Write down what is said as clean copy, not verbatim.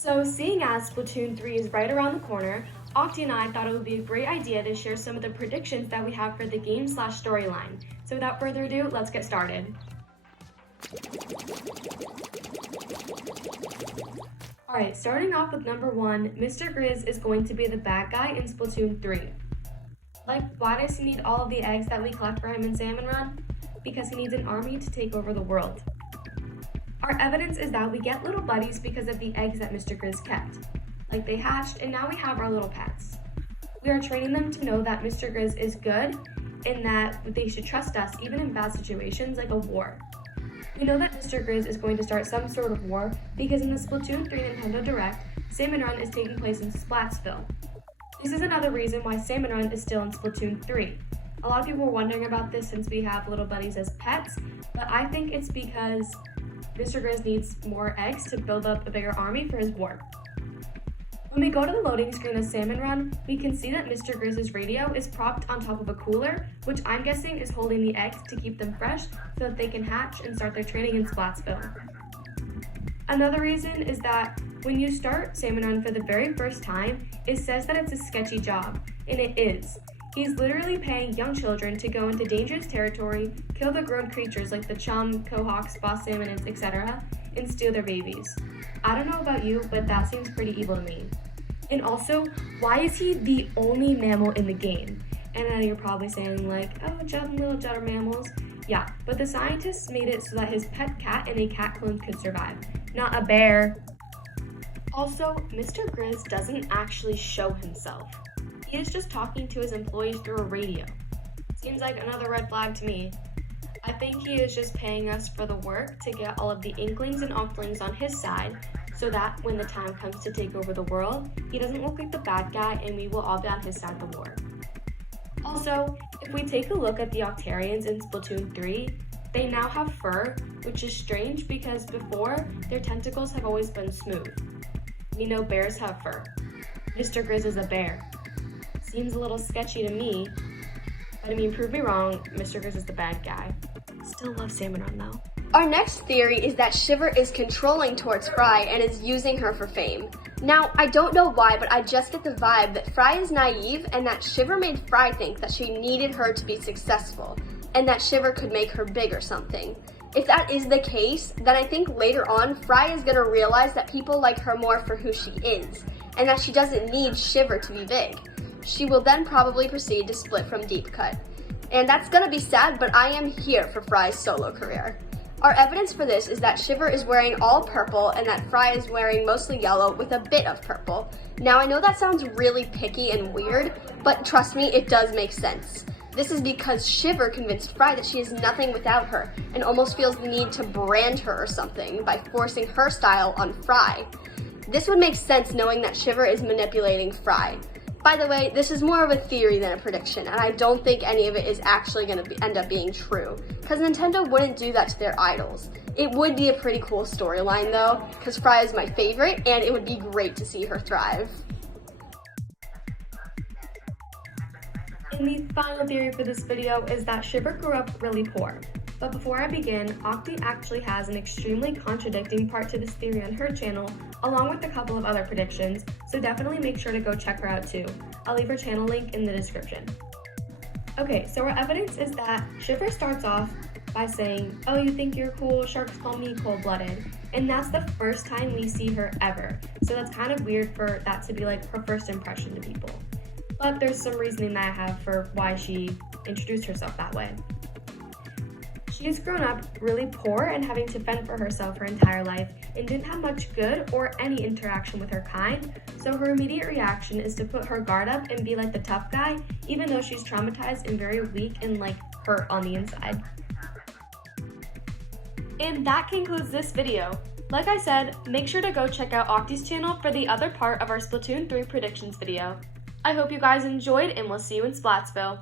So seeing as Splatoon 3 is right around the corner, Octee and I thought it would be a great idea to share some of the predictions that we have for the game/storyline. So without further ado, let's get started. Alright, starting off with number 1, Mr. Grizz is going to be the bad guy in Splatoon 3. Like, why does he need all of the eggs that we collect for him in Salmon Run? Because he needs an army to take over the world. Our evidence is that we get little buddies because of the eggs that Mr. Grizz kept. Like, they hatched and now we have our little pets. We are training them to know that Mr. Grizz is good and that they should trust us even in bad situations like a war. We know that Mr. Grizz is going to start some sort of war because in the Splatoon 3 Nintendo Direct, Salmon Run is taking place in Splatsville. This is another reason why Salmon Run is still in Splatoon 3. A lot of people were wondering about this since we have little buddies as pets, but I think it's because Mr. Grizz needs more eggs to build up a bigger army for his war. When we go to the loading screen of Salmon Run, we can see that Mr. Grizz's radio is propped on top of a cooler, which I'm guessing is holding the eggs to keep them fresh so that they can hatch and start their training in Splatsville. Another reason is that when you start Salmon Run for the very first time, it says that it's a sketchy job, and it is. He's literally paying young children to go into dangerous territory, kill the grown creatures like the chum, quahawks, boss salmonids, etc., and steal their babies. I don't know about you, but that seems pretty evil to me. And also, why is he the only mammal in the game? And I know you're probably saying like, oh, little judder mammals. Yeah, but the scientists made it so that his pet cat and a cat clone could survive, not a bear. Also, Mr. Grizz doesn't actually show himself. He is just talking to his employees through a radio. Seems like another red flag to me. I think he is just paying us for the work to get all of the inklings and octlings on his side so that when the time comes to take over the world, he doesn't look like the bad guy and we will all be on his side of the war. Also, if we take a look at the Octarians in Splatoon 3, they now have fur, which is strange because before, their tentacles have always been smooth. We know bears have fur. Mr. Grizz is a bear. Seems a little sketchy to me, but I mean, prove me wrong, Mr. Grizz is the bad guy. Still love Salmon Run though. Our next theory is that Shiver is controlling towards Frye and is using her for fame. Now, I don't know why, but I just get the vibe that Frye is naive and that Shiver made Frye think that she needed her to be successful and that Shiver could make her big or something. If that is the case, then I think later on, Frye is gonna realize that people like her more for who she is and that she doesn't need Shiver to be big. She will then probably proceed to split from Deep Cut. And that's gonna be sad, but I am here for Frye's solo career. Our evidence for this is that Shiver is wearing all purple and that Frye is wearing mostly yellow with a bit of purple. Now I know that sounds really picky and weird, but trust me, it does make sense. This is because Shiver convinced Frye that she is nothing without her and almost feels the need to brand her or something by forcing her style on Frye. This would make sense knowing that Shiver is manipulating Frye. By the way, this is more of a theory than a prediction, and I don't think any of it is actually going to end up being true, because Nintendo wouldn't do that to their idols. It would be a pretty cool storyline though, because Frye is my favorite, and it would be great to see her thrive. And the final theory for this video is that Shiver grew up really poor. But before I begin, Octee actually has an extremely contradicting part to this theory on her channel, along with a couple of other predictions, so definitely make sure to go check her out too. I'll leave her channel link in the description. Okay, so our evidence is that Shiver starts off by saying, oh, you think you're cool, sharks call me cold-blooded. And that's the first time we see her ever. So that's kind of weird for that to be like her first impression to people. But there's some reasoning that I have for why she introduced herself that way. She has grown up really poor and having to fend for herself her entire life and didn't have much good or any interaction with her kind, so her immediate reaction is to put her guard up and be like the tough guy, even though she's traumatized and very weak and like hurt on the inside. And that concludes this video. Like I said, make sure to go check out Octee's channel for the other part of our Splatoon 3 predictions video. I hope you guys enjoyed and we'll see you in Splatsville.